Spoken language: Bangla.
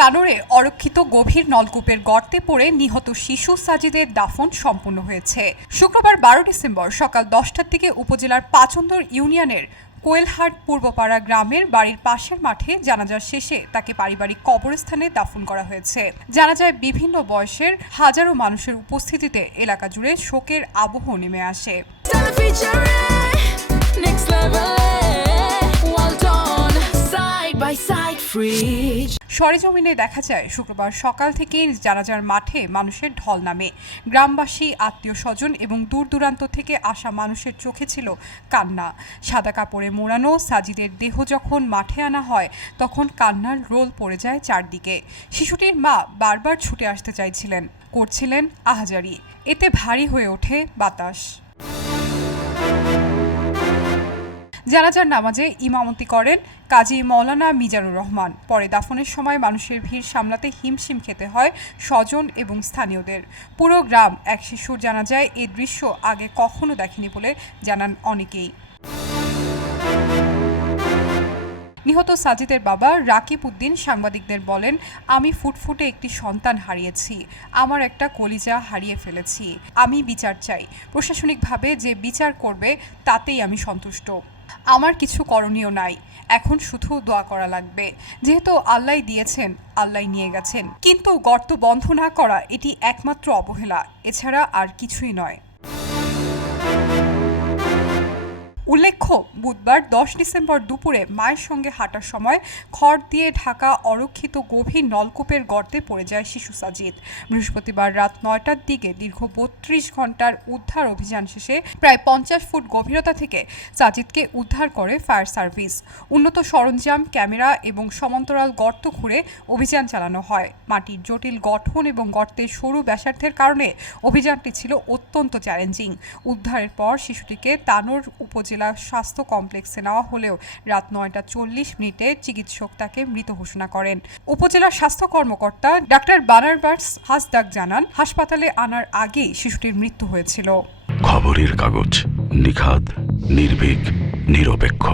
তানোরে অরক্ষিত গভীর নলকূপের গর্তে পড়ে নিহত শিশু সাজিদের দাফন সম্পন্ন হয়েছে। শুক্রবার 12 ডিসেম্বর সকাল 10টার দিকে উপজেলার পাচন্দর ইউনিয়নের কোয়েলহাট পূর্বপাড়া গ্রামের বাড়ির পাশের মাঠে জানাজা শেষে তাকে পারিবারিক কবরস্থানে দাফন করা হয়েছে। জানাজায় বিভিন্ন বয়সের হাজারো মানুষের উপস্থিতিতে এলাকা জুড়ে শোকের আবহ নেমে আসে। সরেজমিনে দেখা যায় শুক্রবার সকাল থেকেই জানাজার মাঠে মানুষের ঢল নামে। গ্রামবাসী, আত্মীয় স্বজন এবং দূর দূরান্ত থেকে আসা মানুষের চোখে ছিল কান্না। সাদা কাপড়ে মোড়ানো সাজিদের দেহ যখন মাঠে আনা হয় তখন কান্নার রোল পড়ে যায় চারদিকে। শিশুটির মা বারবার ছুটে আসতে চাইছিলেন, করছিলেন আহাজারি। এতে ভারী হয়ে ওঠে বাতাস। জানাজার নামাজে ইমামতি করেন কাজী মৌলানা মিজানুর রহমান। পরে দাফনের সময় মানুষের ভিড় সামলাতে হিমশিম খেতে হয় স্বজন এবং স্থানীয়দের। পুরো গ্রাম এক শিশুর জানাজায় এই দৃশ্য আগে কখনো দেখেনি বলে জানান অনেকেই। নিহত সাজিদের বাবা রাকিব উদ্দিন সাংবাদিকদের বলেন, আমি ফুটফুটে একটি সন্তান হারিয়েছি, আমার একটা কলিজা হারিয়ে ফেলেছি। আমি বিচার চাই, প্রশাসনিকভাবে যে বিচার করবে তাতেই আমি সন্তুষ্ট। আমার কিছু করণীয় নাই, এখন শুধু দোয়া করা লাগবে। যেহেতু আল্লাহ দিয়েছেন, আল্লাহ নিয়ে গেছেন, কিন্তু গর্ত বন্ধ না করা এটি একমাত্র অবহেলা, এছাড়া আর কিছুই নয়। উল্লেখ্য, বুধবার 10 ডিসেম্বর দুপুরে মায়ের সঙ্গে হাঁটার সময় খড় দিয়ে ঢাকা অরক্ষিত গভীর নলকূপের গর্তে পড়ে যায় শিশু সাজিদ। বৃহস্পতিবার রাত 9টার দিকে দীর্ঘ 32 ঘন্টার উদ্ধার অভিযান শেষে প্রায় 50 ফুট গভীরতা থেকে সাজিদকে উদ্ধার করে ফায়ার সার্ভিস। উন্নত সরঞ্জাম, ক্যামেরা এবং সমান্তরাল গর্ত খুঁড়ে অভিযান চালানো হয়। মাটির জটিল গঠন এবং গর্তের সরু ব্যাসার্ধের কারণে অভিযানটি ছিল অত্যন্ত চ্যালেঞ্জিং। উদ্ধারের পর শিশুটিকে তানোর উপজেলা স্বাস্থ্য কমপ্লেক্সে নেওয়া হলেও রাত 9টা 40 মিনিটে চিকিৎসক তাকে মৃত ঘোষণা করেন। উপজেলা স্বাস্থ্য কর্মকর্তা ডাক্তার বানারবার্স হাসদাক জানান, হাসপাতালে আনার আগেই শিশুটির মৃত্যু হয়েছিল। খবরের কাগজ, নিখাদ, নির্ভীক, নিরপেক্ষ।